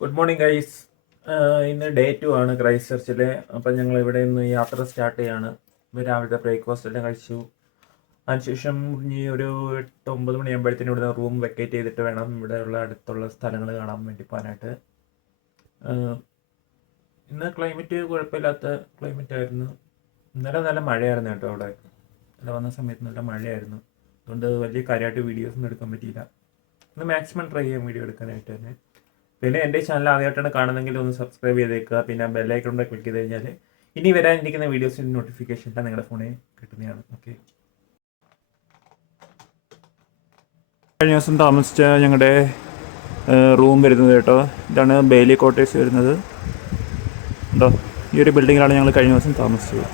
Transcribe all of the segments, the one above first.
Good morning guys ഇന്ന് day two ആണ് ക്രൈസ്റ്റ് ചർച്ചിൽ അപ്പം ഞങ്ങൾ ഇവിടെ നിന്ന് യാത്ര സ്റ്റാർട്ട് ചെയ്യാണ്. ഇന്ന് രാവിലത്തെ ബ്രേക്ക്ഫാസ്റ്റ് എല്ലാം കഴിച്ചു. അതിനുശേഷം ഇനി ഒരു എട്ട് ഒമ്പത് മണിയാകുമ്പോഴത്തേനും ഇവിടെ റൂം വെക്കേറ്റ് ചെയ്തിട്ട് വേണം ഇവിടെയുള്ള അടുത്തുള്ള സ്ഥലങ്ങൾ കാണാൻ വേണ്ടി പോകാനായിട്ട്. ഇന്ന് ക്ലൈമറ്റ് കുഴപ്പമില്ലാത്ത ക്ലൈമറ്റ് ആയിരുന്നു. ഇന്നലെ നല്ല മഴയായിരുന്നു കേട്ടോ അവിടെ. ഇന്നലെ വന്ന സമയത്ത് നല്ല മഴയായിരുന്നു. അതുകൊണ്ട് വലിയ കാര്യമായിട്ട് വീഡിയോസ് ഒന്നും എടുക്കാൻ പറ്റിയില്ല. ഇന്ന് മാക്സിമം ട്രൈ ചെയ്യാം വീഡിയോ എടുക്കാനായിട്ട് തന്നെ. പിന്നെ എന്റെ ചാനൽ ആദ്യമായിട്ടാണ് കാണുന്നതെങ്കിൽ ഒന്ന് സബ്സ്ക്രൈബ് ചെയ്തേക്കുക. പിന്നെ ബെല്ലൈക്കൺ ക്ലിക്ക് ചെയ്ത് കഴിഞ്ഞാൽ ഇനി വരാനിരിക്കുന്ന വീഡിയോസിന്റെ നോട്ടിഫിക്കേഷൻ നിങ്ങളുടെ ഫോണിൽ കിട്ടുന്നതാണ്. ഓക്കെ കഴിഞ്ഞ ദിവസം താമസിച്ച ഞങ്ങളുടെ റൂം വരുന്നത് കേട്ടോ. ഇതാണ് ബെയിലി കോട്ടേഴ്സ് വരുന്നത്. ഉണ്ടോ ഈ ഒരു ബിൽഡിങ്ങിലാണ് ഞങ്ങൾ കഴിഞ്ഞ ദിവസം താമസിച്ചത്.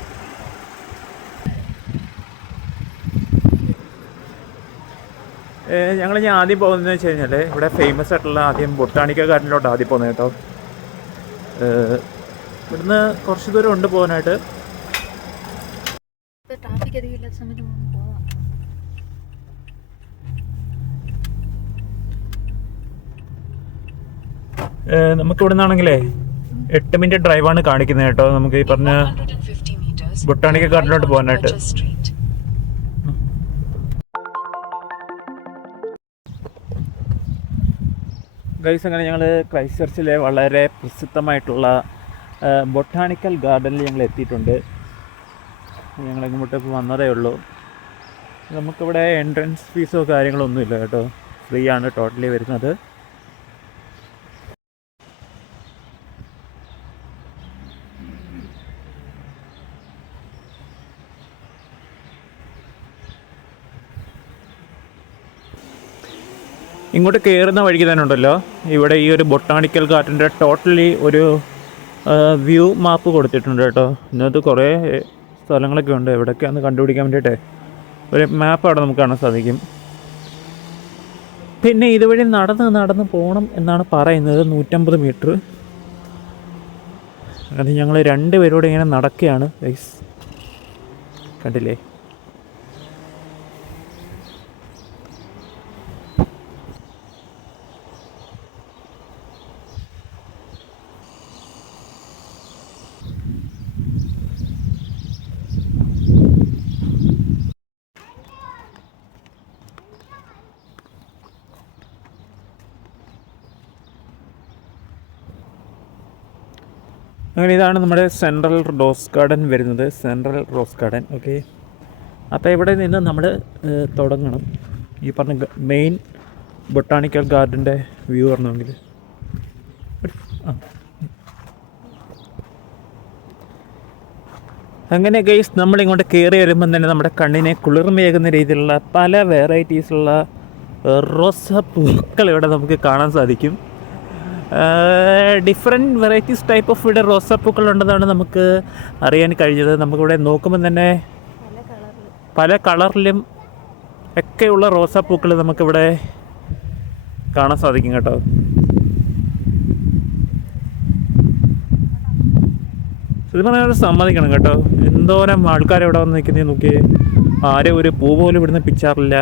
ഞങ്ങൾ ഞാൻ ആദ്യം പോകുന്നതെന്ന് വെച്ച് കഴിഞ്ഞാൽ ഇവിടെ ഫേമസ് ആയിട്ടുള്ള ആദ്യം ബൊട്ടാണിക്ക ഗാർഡനിലോട്ട് ആദ്യം പോകുന്നത് കേട്ടോ. ഇവിടുന്ന് കുറച്ച് ദൂരം ഉണ്ട് പോകാനായിട്ട്. ട്രാഫിക് അധികം ഇല്ലാത്ത സമയത്ത് ഇവിടെ നിന്നാണെങ്കിലേ എട്ട് മിനിറ്റ് ഡ്രൈവാണ് കാണിക്കുന്നത് കേട്ടോ. നമുക്ക് ഈ പറഞ്ഞ ബൊട്ടാണിക്കൽ ഗാർഡനിലോട്ട് പോകാനായിട്ട്. ഗൈസ് അങ്ങനെ ഞങ്ങൾ ക്രൈസ്റ്റ് ചർച്ചിലെ വളരെ പ്രസിദ്ധമായിട്ടുള്ള ബൊട്ടാണിക്കൽ ഗാർഡനിൽ ഞങ്ങൾ എത്തിയിട്ടുണ്ട്. ഞങ്ങൾ ഇപ്പോൾ വന്നതേ ഉള്ളൂ. നമുക്കിവിടെ എൻട്രൻസ് ഫീസോ കാര്യങ്ങളോ ഒന്നുമില്ല കേട്ടോ. ഫ്രീ ആണ് ടോട്ടലി വരുന്നത്. ഇങ്ങോട്ട് കയറുന്ന വഴിക്ക് തന്നെ ഉണ്ടല്ലോ. ഇവിടെ ഈ ഒരു ബൊട്ടാണിക്കൽ ഗാർഡന്റെ ടോട്ടലി ഒരു വ്യൂ മാപ്പ് കൊടുത്തിട്ടുണ്ട് കേട്ടോ. ഇതിനകത്ത് കുറേ സ്ഥലങ്ങളൊക്കെ ഉണ്ട്. എവിടെയൊക്കെയാണെന്ന് കണ്ടുപിടിക്കാൻ വേണ്ടിയിട്ടേ ഒരു മാപ്പ് അവിടെ നമുക്ക് കാണാൻ സാധിക്കും. പിന്നെ ഇതുവഴി നടന്ന് നടന്ന് പോകണം എന്നാണ് പറയുന്നത്. നൂറ്റമ്പത് മീറ്റർ. അത് ഞങ്ങൾ രണ്ട് പേരോട് ഇങ്ങനെ നടക്കുകയാണ്. കണ്ടില്ലേ? ഇതാണ് നമ്മുടെ സെൻട്രൽ റോസ് ഗാർഡൻ വരുന്നത്. Central rose garden okay. അപ്പോൾ ഇവിടെ നിന്ന് നമ്മൾ തുടങ്ങണം. ഈ പറഞ്ഞ മെയിൻ ബൊട്ടാണിക്കൽ ഗാർഡന്റെ വ്യൂ പറഞ്ഞെങ്കിൽ. അങ്ങനെ ഗൈസ് നമ്മളിങ്ങോട്ട് കയറി വരുമ്പം തന്നെ നമ്മുടെ കണ്ണിനെ കുളിർമയേകുന്ന രീതിയിലുള്ള പല വെറൈറ്റീസുള്ള റോസ റോസാപ്പൂക്കൾ ഇവിടെ നമുക്ക് കാണാൻ സാധിക്കും. ഡിഫറെന്റ് വെറൈറ്റീസ് ടൈപ്പ് ഓഫ് ഇവിടെ റോസാപ്പൂക്കൾ ഉണ്ടെന്നാണ് നമുക്ക് അറിയാൻ കഴിഞ്ഞത്. നമുക്കിവിടെ നോക്കുമ്പോൾ തന്നെ പല കളറിലും ഒക്കെയുള്ള റോസാപ്പൂക്കൾ നമുക്കിവിടെ കാണാൻ സാധിക്കും കേട്ടോ. ഇത് പറഞ്ഞാൽ സമ്മതിക്കണം കേട്ടോ. എന്തോരം ആൾക്കാർ ഇവിടെ വന്ന് നിൽക്കുന്നത് നോക്കി. ആരും ഒരു പൂ പോലും ഇവിടുന്ന് പിച്ചാറില്ല.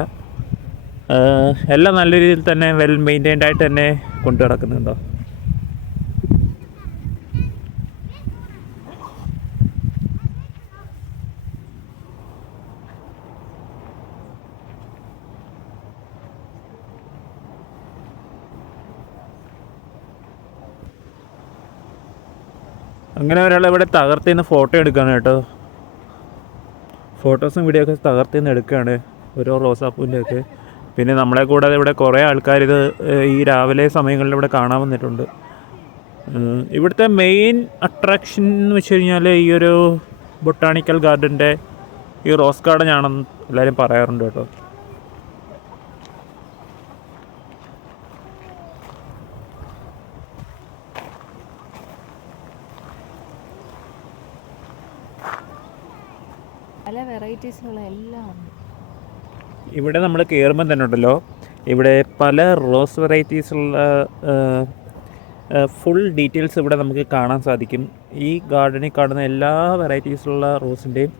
എല്ലാം നല്ല രീതിയിൽ തന്നെ വെൽ മെയിന്റൈൻഡ് ആയിട്ട് തന്നെ കൊണ്ടു നടക്കുന്നുണ്ടോ അങ്ങനെ ഒരാൾ ഇവിടെ തകർത്തിന്ന് ഫോട്ടോ എടുക്കുകയാണ് കേട്ടോ? ഫോട്ടോസും വീഡിയോ ഒക്കെ തകർത്തിന്ന് എടുക്കുകയാണ് ഓരോ റോസാപ്പൂവിന്റെ ഒക്കെ പിന്നെ നമ്മളെ കൂടാതെ ഇവിടെ കുറേ ആൾക്കാർ ഇത് ഈ രാവിലെ സമയങ്ങളിൽ ഇവിടെ കാണാൻ വന്നിട്ടുണ്ട്. ഇവിടുത്തെ മെയിൻ അട്രാക്ഷൻ എന്ന് വെച്ച് കഴിഞ്ഞാൽ ഈ ഒരു ബൊട്ടാണിക്കൽ ഗാർഡന്റെ ഈ റോസ് ഗാർഡൻ ആണെന്ന് എല്ലാവരും പറയാറുണ്ട് കേട്ടോ പല വെറൈറ്റീസിലുള്ള എല്ലാം ഇവിടെ നമ്മൾ കയറുമ്പം തന്നെ ഉണ്ടല്ലോ. ഇവിടെ പല റോസ് വെറൈറ്റീസുള്ള ഫുൾ ഡീറ്റെയിൽസ് ഇവിടെ നമുക്ക് കാണാൻ സാധിക്കും. ഈ ഗാർഡനിൽ കാണുന്ന എല്ലാ വെറൈറ്റീസിലുള്ള റോസിന്റെയും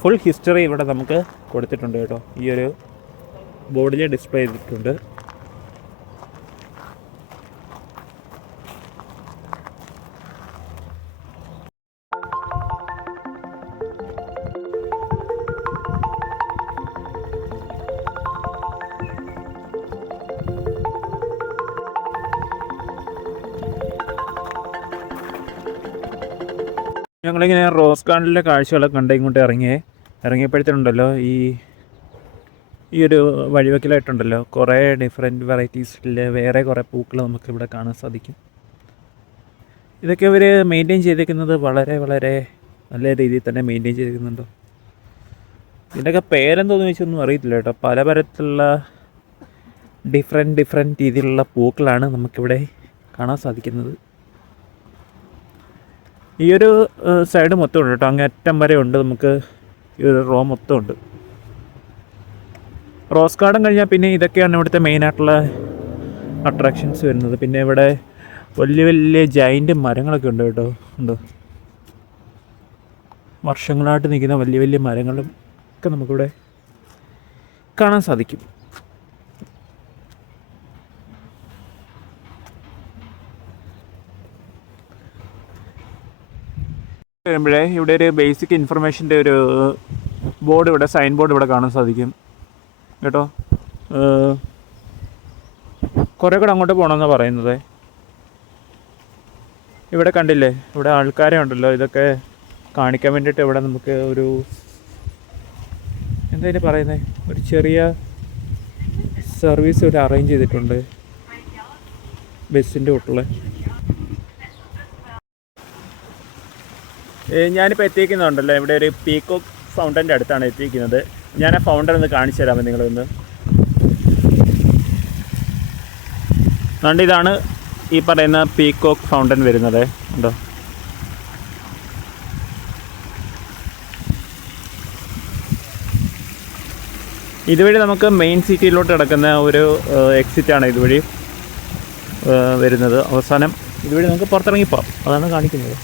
ഫുൾ ഹിസ്റ്ററി ഇവിടെ നമുക്ക് കൊടുത്തിട്ടുണ്ട് കേട്ടോ. ഈ ഒരു ബോർഡിൽ ഡിസ്പ്ലേ ചെയ്തിട്ടുണ്ട്. ഞങ്ങളിങ്ങനെ റോസ് ഗാർഡനിലെ കാഴ്ചകളൊക്കെ കണ്ട് ഇങ്ങോട്ട് ഇറങ്ങിയേ ഇറങ്ങിയപ്പോഴത്തേനുണ്ടല്ലോ ഈ ഈ ഒരു വഴിവെക്കലായിട്ടുണ്ടല്ലോ കുറേ ഡിഫറെന്റ് വെറൈറ്റീസിലെ വേറെ കുറേ പൂക്കൾ നമുക്ക് ഇവിടെ കാണാൻ സാധിക്കും. ഇതൊക്കെ ഇവർ മെയിന്റെയിൻ ചെയ്തിരിക്കുന്നത് വളരെ വളരെ നല്ല രീതിയിൽ തന്നെ മെയിന്റെയിൻ ചെയ്തിരിക്കുന്നുണ്ടോ. ഇതിന്റെയൊക്കെ പേരെന്തോന്ന് ചോദിച്ചൊന്നും അറിയത്തില്ല കേട്ടോ. പല തരത്തിലുള്ള ഡിഫറെന്റ് ഡിഫറെന്റ് രീതിയിലുള്ള പൂക്കളാണ് നമുക്കിവിടെ കാണാൻ സാധിക്കുന്നത്. ഈ ഒരു സൈഡ് മൊത്തം ഉണ്ട് കേട്ടോ. അങ്ങേറ്റം വരെ ഉണ്ട് നമുക്ക്. ഈ ഒരു റോ മൊത്തം ഉണ്ട്. റോസ് ഗാർഡൻ കഴിഞ്ഞാൽ പിന്നെ ഇതൊക്കെയാണ് ഇവിടുത്തെ മെയിനായിട്ടുള്ള അട്രാക്ഷൻസ് വരുന്നത്. പിന്നെ ഇവിടെ വലിയ വലിയ ജൈന്റ് മരങ്ങളൊക്കെ ഉണ്ട് കേട്ടോ. ഉണ്ട് വർഷങ്ങളായിട്ട് നിൽക്കുന്ന വലിയ വലിയ മരങ്ങളും ഒക്കെ നമുക്കിവിടെ കാണാൻ സാധിക്കും. വരുമ്പോഴേ ഇവിടെ ഒരു ബേസിക് ഇൻഫർമേഷന്റെ ഒരു ബോർഡ് ഇവിടെ സൈൻ ബോർഡ് ഇവിടെ കാണാൻ സാധിക്കും. കേട്ടോ? കുറേ കൂടെ അങ്ങോട്ട് പോകണമെന്നാണ് പറയുന്നത്. ഇവിടെ കണ്ടില്ലേ? ഇവിടെ ആൾക്കാരെ ഉണ്ടല്ലോ. ഇതൊക്കെ കാണിക്കാൻ വേണ്ടിയിട്ട് ഇവിടെ നമുക്ക് ഒരു എന്തായാലും പറയുന്നത് ഒരു ചെറിയ സർവീസ് ഇവിടെ അറേഞ്ച് ചെയ്തിട്ടുണ്ട്. ബസ്സിന്റെ തൊട്ടുള്ള ഞാനിപ്പോൾ എത്തിക്കുന്നുണ്ടല്ലോ ഇവിടെ ഒരു പീക്കോക്ക് ഫൗണ്ടന്റെ അടുത്താണ് എത്തിയിരിക്കുന്നത്. ഞാൻ ആ ഫൗണ്ടൻ ഒന്ന് കാണിച്ചു തരാമോ നിങ്ങളൊന്ന്? അതുകൊണ്ട് ഇതാണ് ഈ പറയുന്ന പീക്കോക്ക് ഫൗണ്ടൻ വരുന്നത്. ഉണ്ടോ ഇതുവഴി നമുക്ക് മെയിൻ സിറ്റിയിലോട്ട് കിടക്കുന്ന ഒരു എക്സിറ്റ് ആണ് ഇതുവഴി വരുന്നത്. അവസാനം ഇതുവഴി നമുക്ക് പുറത്തിറങ്ങിപ്പോവാം അതാണ് കാണിക്കുന്നത്.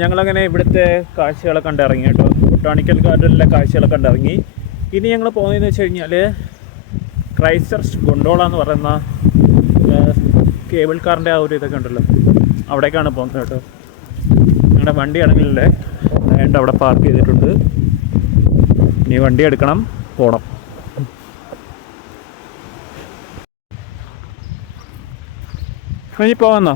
ഞങ്ങളങ്ങനെ ഇവിടുത്തെ കാഴ്ചകളൊക്കെ കണ്ടിറങ്ങി കേട്ടോ ബൊട്ടാണിക്കൽ ഗാർഡനിലെ കാഴ്ചകളൊക്കെ കണ്ടിറങ്ങി. ഇനി ഞങ്ങൾ പോകുന്നതെന്ന് വെച്ച് കഴിഞ്ഞാൽ ക്രൈസ്റ്റർസ് ഗൊണ്ടോള എന്ന് പറയുന്ന കേബിൾ കാറിന്റെ ആ ഒരു ഇതൊക്കെ ഉണ്ടല്ലോ. അവിടേക്കാണ് പോകുന്നത് കേട്ടോ. ഞങ്ങളുടെ വണ്ടി ആണെങ്കിലല്ലേ വേണ്ട അവിടെ പാർക്ക് ചെയ്തിട്ടുണ്ട്. ഇനി വണ്ടി എടുക്കണം പോകണം ഇനി പോകാമെന്നോ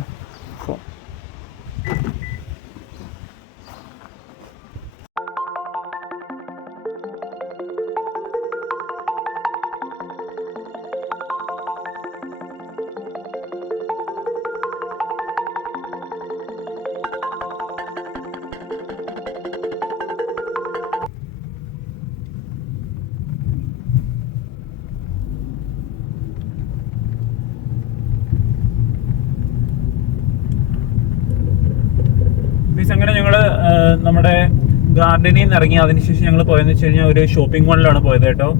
ഗാർഡനിൽ നിന്ന് ഇറങ്ങി അതിനുശേഷം ഞങ്ങൾ പോയെന്ന് വെച്ച് കഴിഞ്ഞാൽ ഒരു ഷോപ്പിംഗ് മോളിലാണ് പോയത് കേട്ടോ.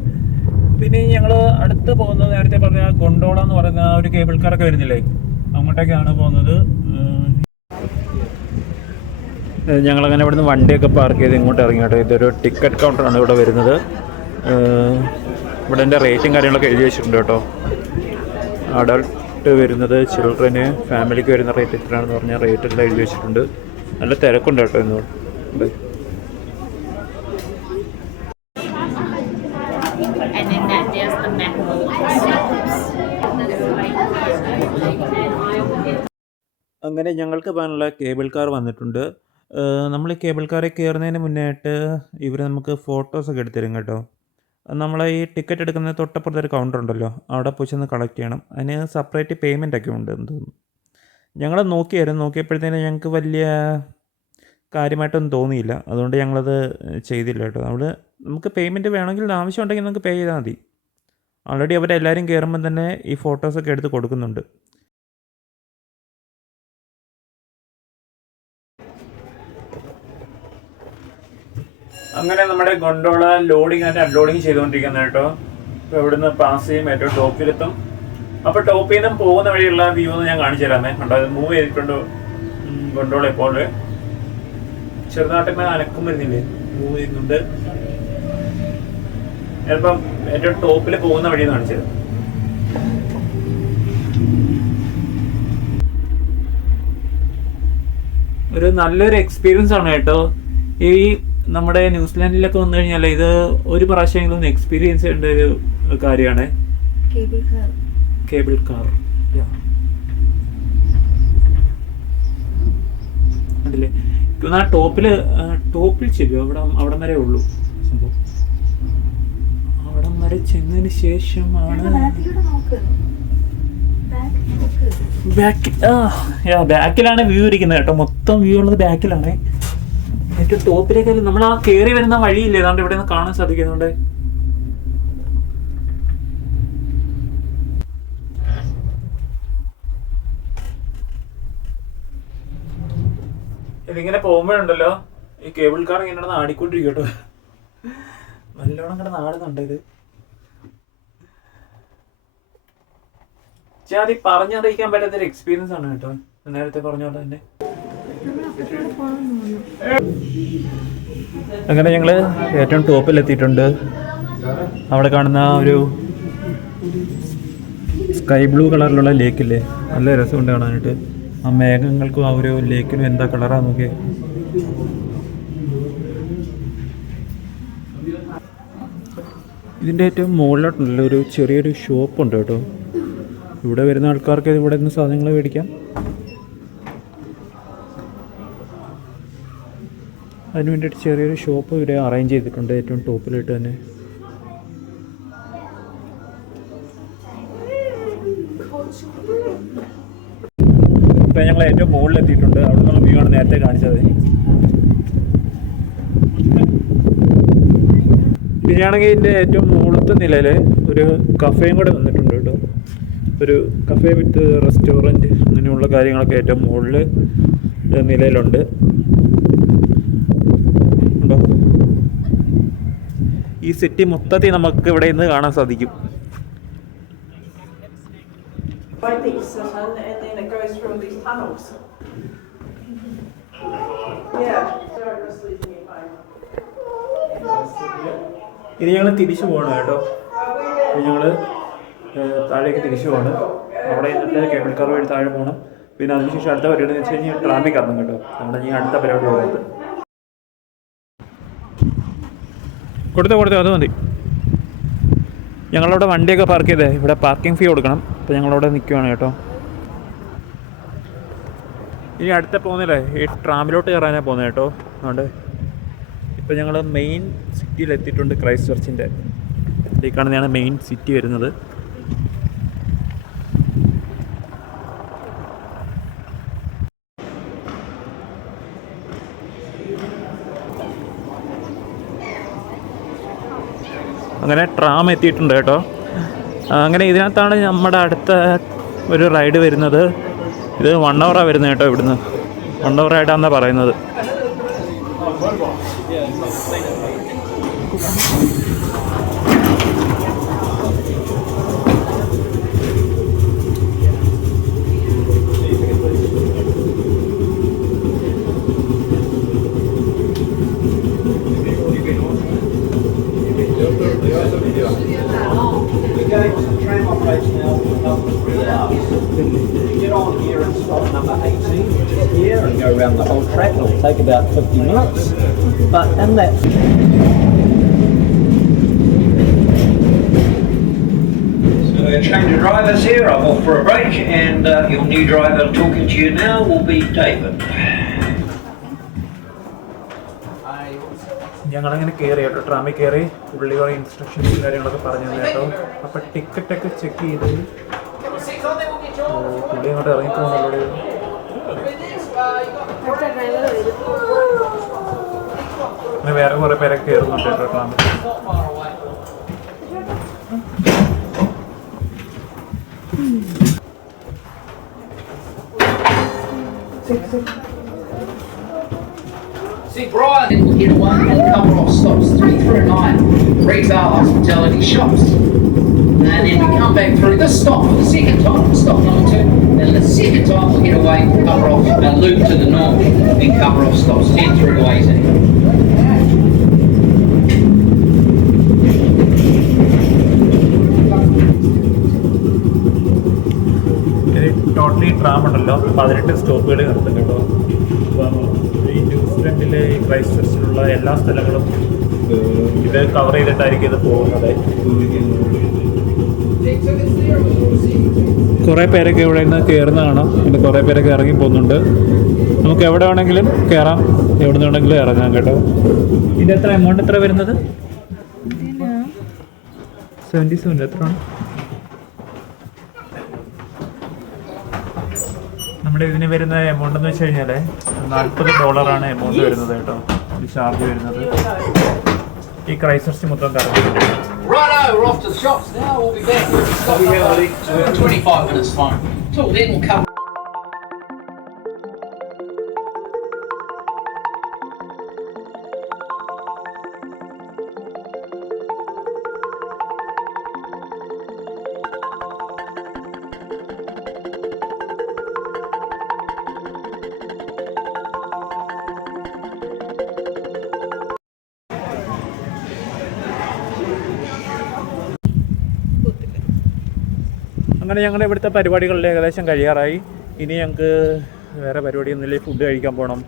പിന്നെ ഞങ്ങൾ അടുത്ത് പോകുന്നത് നേരത്തെ പറഞ്ഞ ഗൊണ്ടോള എന്ന് പറയുന്ന ഒരു കേബിൾ കാറൊക്കെ വരുന്നില്ലേ? അങ്ങോട്ടേക്കാണ് പോകുന്നത്. ഞങ്ങളങ്ങനെ ഇവിടുന്ന് വണ്ടിയൊക്കെ പാർക്ക് ചെയ്ത് ഇങ്ങോട്ട് ഇറങ്ങി കേട്ടോ. ഇതൊരു ടിക്കറ്റ് കൗണ്ടറാണ് ഇവിടെ വരുന്നത്. ഇവിടെ എന്റെ റേറ്റും കാര്യങ്ങളൊക്കെ എഴുതി വെച്ചിട്ടുണ്ട് കേട്ടോ. അഡൾട്ട് വരുന്നത് ചിൽഡ്രന് ഫാമിലിക്ക് വരുന്ന റേറ്റ് എത്രയാണെന്ന് പറഞ്ഞാൽ റേറ്റ് എല്ലാം എഴുതി വെച്ചിട്ടുണ്ട്. നല്ല തിരക്കുണ്ട് കേട്ടോ ഇന്ന് ഇവിടെ. and then that does the macaroni അങ്ങനെ ഞങ്ങൾക്ക് പോകാനുള്ള കേബിൾ കാർ വന്നിട്ടുണ്ട്. നമ്മൾ ഈ കേബിൾ കാറിൽ കയറുന്നതിന് മുന്നായിട്ട് ഇവർ നമുക്ക് ഫോട്ടോസൊക്കെ എടുത്തരും കേട്ടോ. നമ്മൾ ഈ ടിക്കറ്റ് എടുക്കുന്ന തൊട്ടപ്പുറത്തെ ഒരു കൗണ്ടർ ഉണ്ടല്ലോ അവിടെ പോയി ചെന്ന് കളക്ട് ചെയ്യണം. അതിന് സെപ്പറേറ്റ് പേയ്മെന്റ് ഒക്കെ ഉണ്ട് എന്ന് തോന്നുന്നു. ഞങ്ങൾ നോക്കിയായിരുന്നു നോക്കിയപ്പോഴത്തേനും ഞങ്ങൾക്ക് വലിയ കാര്യമായിട്ടൊന്നും തോന്നിയില്ല. അതുകൊണ്ട് ഞങ്ങളത് ചെയ്തില്ല കേട്ടോ. നമ്മൾ നമുക്ക് പേയ്മെന്റ് വേണമെങ്കിൽ ആവശ്യമുണ്ടെങ്കിൽ നമുക്ക് പേ ചെയ്താൽ മതി. ഓൾറെഡി അവരെല്ലാവരും കയറുമ്പം തന്നെ ഈ ഫോട്ടോസൊക്കെ എടുത്ത് കൊടുക്കുന്നുണ്ട്. അങ്ങനെ നമ്മുടെ ഗൊണ്ടോള ലോഡിംഗ് ആൻഡ് അൺലോഡിങ് ചെയ്തുകൊണ്ടിരിക്കുന്നത് കേട്ടോ. ഇപ്പോൾ ഇവിടുന്ന് പാസ് ചെയ്യും ഏറ്റവും ടോപ്പിലെത്തും അപ്പോൾ ടോപ്പിൽ നിന്നും പോകുന്ന വഴിയുള്ള വ്യൂ ഒന്ന് ഞാൻ കാണിച്ചു തരാമേ. കണ്ടോ അത് മൂവ് ചെയ്തിട്ടുണ്ട്. ഗൊണ്ടോള ഇപ്പോൾ. ചെറുതായിട്ട് അനക്കും വരുന്നില്ലേ മൂവ് ചെയ്യുന്നുണ്ട്. ചിലപ്പം ഏറ്റവും ടോപ്പിൽ പോകുന്ന വഴി കാണിച്ചത് ഒരു നല്ലൊരു എക്സ്പീരിയൻസ് ആണ് കേട്ടോ. ഈ നമ്മുടെ ന്യൂസിലാൻഡിലൊക്കെ വന്നു കഴിഞ്ഞാൽ ഇത് ഒരു പ്രാവശ്യമെങ്കിലും എക്സ്പീരിയൻസ് ചെയ്യേണ്ട ഒരു കാര്യമാണ്. കേബിൾ കാർ കണ്ടില്ലേ? ആ ടോപ്പിൽ ടോപ്പിൽ ചെല്ലും അവിടെ അവിടം വരെ ഉള്ളൂ സംഭവം. അവിടം വരെ ചെന്നതിന് ശേഷമാണ് ആ ബാക്കിലാണ് വ്യൂ ഇരിക്കുന്നത് കേട്ടോ. മൊത്തം വ്യൂ ഉള്ളത് ബാക്കിലാണ്. ഏറ്റവും ടോപ്പിലേക്കല്ലേ നമ്മൾ ആ കയറി വരുന്ന വഴിയില്ലേ? ഏതാണ്ട് ഇവിടെ നിന്ന് കാണാൻ സാധിക്കുന്നുണ്ട്. ഇതിങ്ങനെ പോകുമ്പോഴുണ്ടല്ലോ ഈ കേബിൾ കാർ ഇങ്ങനെ നാടിക്കൊണ്ടിരിക്കട്ടോ നല്ലോണം കിടന്ന് ആടുന്നുണ്ട് ഇത്. ഈ പറഞ്ഞറിയിക്കാൻ പറ്റാത്തൊരു എക്സ്പീരിയൻസ് ആണ് കേട്ടോ. നേരത്തെ പറഞ്ഞ പോലെ തന്നെ. അങ്ങനെ ഞങ്ങൾ ഏറ്റവും ടോപ്പിൽ എത്തിയിട്ടുണ്ട് അവിടെ കാണുന്ന ഒരു സ്കൈ ബ്ലൂ കളറിലുള്ള ലേക്കില്ലേ? നല്ല രസമുണ്ട് കാണാനായിട്ട്. ആ മേഘങ്ങൾക്കും ആ ഒരു ലേക്കിനും എന്താ കളറാ നോക്കിയേ. ഇതിന്റെ ഏറ്റവും മുകളിലോട്ടുണ്ടല്ലോ ഒരു ചെറിയൊരു ഷോപ്പ് ഉണ്ട് കേട്ടോ. ഇവിടെ വരുന്ന ആൾക്കാർക്ക് ഇവിടെ നിന്ന് സാധനങ്ങൾ മേടിക്കാം. അതിന് വേണ്ടിയിട്ട് ചെറിയൊരു ഷോപ്പ് ഇവിടെ അറേഞ്ച് ചെയ്തിട്ടുണ്ട്. ഏറ്റവും ടോപ്പിലിട്ട് തന്നെ. ഇപ്പം ഞങ്ങൾ ഏറ്റവും മുകളിലെത്തിയിട്ടുണ്ട്. അവിടെ നിന്നുള്ള വ്യൂ ആണ് നേരത്തെ കാണിച്ചത്. പിന്നെയാണെങ്കിൽ ഇതിന്റെ ഏറ്റവും മുകളിലത്തെ നിലയിൽ ഒരു കഫേയും കൂടെ വന്നിട്ടുണ്ട് കേട്ടോ. ഒരു കഫേ വിത്ത് റെസ്റ്റോറന്റ് അങ്ങനെയുള്ള കാര്യങ്ങളൊക്കെ ഏറ്റവും മുകളിൽ നിലയിലുണ്ട്. ഉണ്ടോ? ഈ സിറ്റി മൊത്തത്തിൽ നമുക്ക് ഇവിടെ നിന്ന് കാണാൻ സാധിക്കും. ഇനി ഞങ്ങൾ തിരിച്ചു പോകണം കേട്ടോ. ഞങ്ങൾ താഴേക്ക് തിരിച്ചു പോകണം. അവിടെ നിന്നിട്ട് കേബിൾ കാർ വഴി താഴെ പോകണം. പിന്നെ അതിനുശേഷം അടുത്ത പരിപാടി എന്ന് വെച്ച് കഴിഞ്ഞാൽ ട്രാഫിക് കറങ്ങും കേട്ടോ. നമ്മുടെ ഇനി അടുത്ത പരിപാടി പോകുന്നത് കൊടുത്തോ കൊടുത്തോ അത് മതി. ഞങ്ങളവിടെ വണ്ടിയൊക്കെ പാർക്ക് ചെയ്തേ. ഇവിടെ പാർക്കിംഗ് ഫീ കൊടുക്കണം. അപ്പോൾ ഞങ്ങളവിടെ നിൽക്കുവാണ് കേട്ടോ. ഇനി അടുത്ത പോകുന്നില്ലേ? ഈ ട്രാമിലോട്ട് കയറാനാണ് പോകുന്നത് കേട്ടോ. അതുകൊണ്ട് ഇപ്പോൾ ഞങ്ങൾ മെയിൻ സിറ്റിയിൽ എത്തിയിട്ടുണ്ട് ക്രൈസ്റ്റ് ചർച്ചിന്റെ അതിലേക്കാണ് കാണുന്നതാണ് മെയിൻ സിറ്റി വരുന്നത്. അങ്ങനെ ട്രാം എത്തിയിട്ടുണ്ട് കേട്ടോ. അങ്ങനെ ഇതിനകത്താണ് നമ്മുടെ അടുത്ത ഒരു റൈഡ് വരുന്നത്. ഇത് വൺ അവറാണ് വരുന്നത് കേട്ടോ ഇവിടുന്ന്. വൺ അവർ റൈഡാണെന്നാണ് പറയുന്നത്. now for another three hours. You get on here and stop number 18, which is here, and go around the whole track. It'll take about 50 minutes. But in that So change of drivers here. I'm off for a break, and uh, your new driver talking to you now will be David. ഞങ്ങളങ്ങനെ കയറി കേട്ടോ ട്രാമിൽ കയറി പുള്ളി കുറേ ഇൻസ്ട്രക്ഷൻസും കാര്യങ്ങളൊക്കെ പറഞ്ഞു തന്നെ കേട്ടോ അപ്പം ടിക്കറ്റൊക്കെ ചെക്ക് ചെയ്ത് ഓ, പുള്ളി അങ്ങോട്ട് ഇറങ്ങി പോകുന്നുള്ളൂ അടുത്ത ഡ്രൈവർ വരും അങ്ങനെ വേറെ കുറേ പേരൊക്കെ കയറുന്നുണ്ട് കേട്ടോ ട്രാമിൽ See, Brian will get one and cover off stops three through nine, retail, hospitality, shops. And then we come back through this stop for the second time, stop number two. And the second time we'll get away, cover off a loop to the north, then cover off stops 10 through to 18. Totally tram ഉണ്ടല്ലോ പതിനെട്ട് സ്റ്റോപ്പുകൾ നിർത്തും കേട്ടോ അപ്പം Christ ഈ Christ ചർച്ചിലുള്ള എല്ലാ സ്ഥലങ്ങളും ഇത് cover ചെയ്തിട്ടായിരിക്കും ഇത് പോകുന്നത് കുറേ പേരൊക്കെ ഇവിടെ നിന്ന് കയറുന്ന കാണാം പിന്നെ കുറേ പേരൊക്കെ ഇറങ്ങി പോകുന്നുണ്ട്. നമുക്ക് എവിടെ വേണമെങ്കിലും കയറാം. എവിടെ നിന്ന് വേണമെങ്കിലും ഇറങ്ങാം കേട്ടോ. ഇത് എത്ര എമൗണ്ട് എത്ര വരുന്നത്? സെവന്റി സെവൻ എത്ര നമ്മുടെ ഇതിന് വരുന്ന എമൗണ്ട് എന്ന് വെച്ച് കഴിഞ്ഞാൽ നാൽപ്പത് ഡോളറാണ് എമൗണ്ട് വരുന്നത് കേട്ടോ. ഇത് ചാർജ് വരുന്നത്. ഈ ക്രൈസർച്ച് മൊത്തം കറങ്ങി Righto, we're off to the shops now. We'll be back with stock number 25 minutes time. Till then, we'll cover. അങ്ങനെ ഞങ്ങളുടെ ഇവിടുത്തെ പരിപാടികളിൽ ഏകദേശം കഴിയാറായി. ഇനി ഞങ്ങൾക്ക് വേറെ പരിപാടിയൊന്നുമില്ല. ഫുഡ് കഴിക്കാൻ പോകണം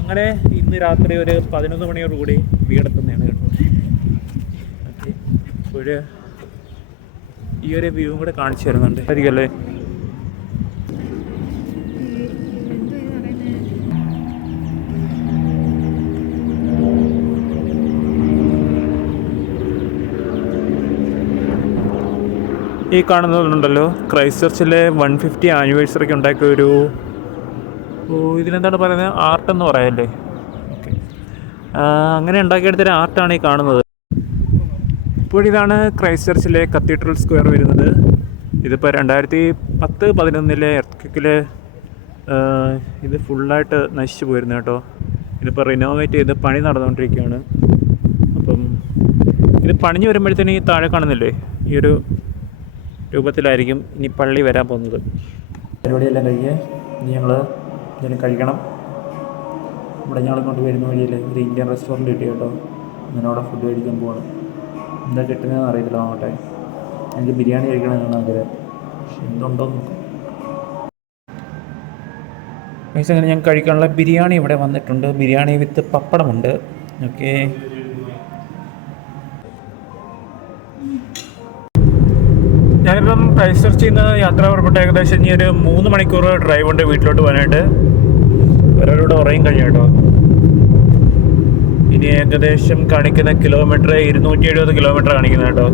അങ്ങനെ ഇന്ന് രാത്രി ഒരു പതിനൊന്ന് മണിയോടുകൂടി വീടെത്തുന്നതാണ് കേട്ടോ. ഓക്കെ. അപ്പോൾ ഈ ഒരു വ്യൂവും കൂടെ കാണിച്ചു തരുന്നുണ്ട്. ആയിരിക്കല്ലേ ഈ കാണുന്നതുണ്ടല്ലോ ക്രൈസ്റ്റ് ചർച്ചിലെ വൺ ഫിഫ്റ്റി ആനിവേഴ്സറിക്ക് ഉണ്ടാക്കിയ ഒരു ഇതിനെന്താണ് പറയുന്നത്? ആർട്ട് എന്ന് പറയല്ലേ? ഓക്കെ അങ്ങനെ ഉണ്ടാക്കിയെടുത്തൊരു ആർട്ടാണ് ഈ കാണുന്നത്. ഇപ്പോഴിതാണ് ക്രൈസ്റ്റ് ചർച്ചിലെ കത്തീഡ്രൽ സ്ക്വയർ വരുന്നത്. ഇതിപ്പോൾ രണ്ടായിരത്തി പത്ത് പതിനൊന്നിലെ എർത്തക്കിൽ ഇത് ഫുള്ളായിട്ട് നശിച്ചു പോയിരുന്നു കേട്ടോ. ഇതിപ്പോൾ റിനോവേറ്റ് ചെയ്ത് പണി നടന്നുകൊണ്ടിരിക്കുകയാണ്. അപ്പം ഇത് പണിഞ്ഞ് വരുമ്പോഴത്തേന് ഈ താഴെ കാണുന്നില്ലേ? ഈ ഒരു രൂപത്തിലായിരിക്കും ഇനി പള്ളി വരാൻ പോകുന്നത്. പരിപാടിയെല്ലാം കഴിഞ്ഞ് ഇനി ഞങ്ങൾ ഇതിന് കഴിക്കണം. ഇവിടെ ഞങ്ങൾ കൊണ്ട് വരുന്ന വഴിയിൽ ഒരു ഇന്ത്യൻ റെസ്റ്റോറന്റ് കിട്ടി കേട്ടോ. അങ്ങനെ അവിടെ ഫുഡ് കഴിക്കാൻ പോവാണ്. എന്താ കിട്ടുന്നതെന്ന് അറിയത്തില്ല നോക്കട്ടെ എനിക്ക് ബിരിയാണി കഴിക്കണമെന്നാണ് ആഗ്രഹം. പക്ഷെ എന്തുണ്ടോ മീൻസ് അങ്ങനെ ഞാൻ കഴിക്കാനുള്ള ബിരിയാണി ഇവിടെ വന്നിട്ടുണ്ട്. ബിരിയാണി വിത്ത് പപ്പടമുണ്ട്. ഓക്കെ. പ്രൈസ് ചർച്ചിൽ നിന്ന് യാത്ര പുറപ്പെട്ട ഏകദേശം ഇനി ഒരു മൂന്ന് മണിക്കൂർ ഡ്രൈവ് ഉണ്ട് വീട്ടിലോട്ട് പോകാനായിട്ട്. ഒരാളോട് ഉറയും കഴിഞ്ഞു കേട്ടോ. ഇനി ഏകദേശം കാണിക്കുന്ന കിലോമീറ്റർ ഇരുന്നൂറ്റി എഴുപത് കിലോമീറ്റർ കാണിക്കുന്നത് കേട്ടോ.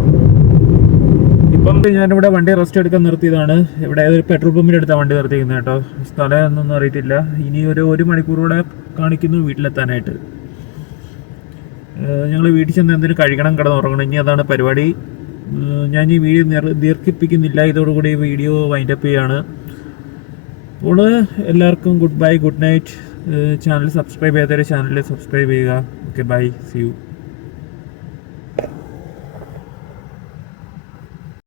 ഇപ്പം ഞാനിവിടെ വണ്ടി റെസ്റ്റ് എടുക്കാൻ നിർത്തിയതാണ്. ഇവിടെ ഒരു പെട്രോൾ പമ്പിന്റെ അടുത്താണ് വണ്ടി നിർത്തിയിരിക്കുന്നത് കേട്ടോ. സ്ഥലം എന്നൊന്നും അറിയത്തില്ല. ഇനി ഒരു ഒരു മണിക്കൂറൂടെ കാണിക്കുന്നു വീട്ടിലെത്താനായിട്ട്. ഞങ്ങൾ വീട്ടിൽ ചെന്ന് എന്തെങ്കിലും കഴിക്കണം കിടന്ന് ഉറങ്ങണം. ഇനി അതാണ് പരിപാടി. ഞാൻ ഈ വീഡിയോ ദീർഘിപ്പിക്കുന്നില്ല. ഇതോടുകൂടി ഈ വീഡിയോ വൈൻഡപ്പ് ചെയ്യാണ്. അപ്പോൾ എല്ലാവർക്കും good bye good night channel subscribe ചെയ്യാത്തവരെ channel subscribe ചെയ്യുക. Okay bye see you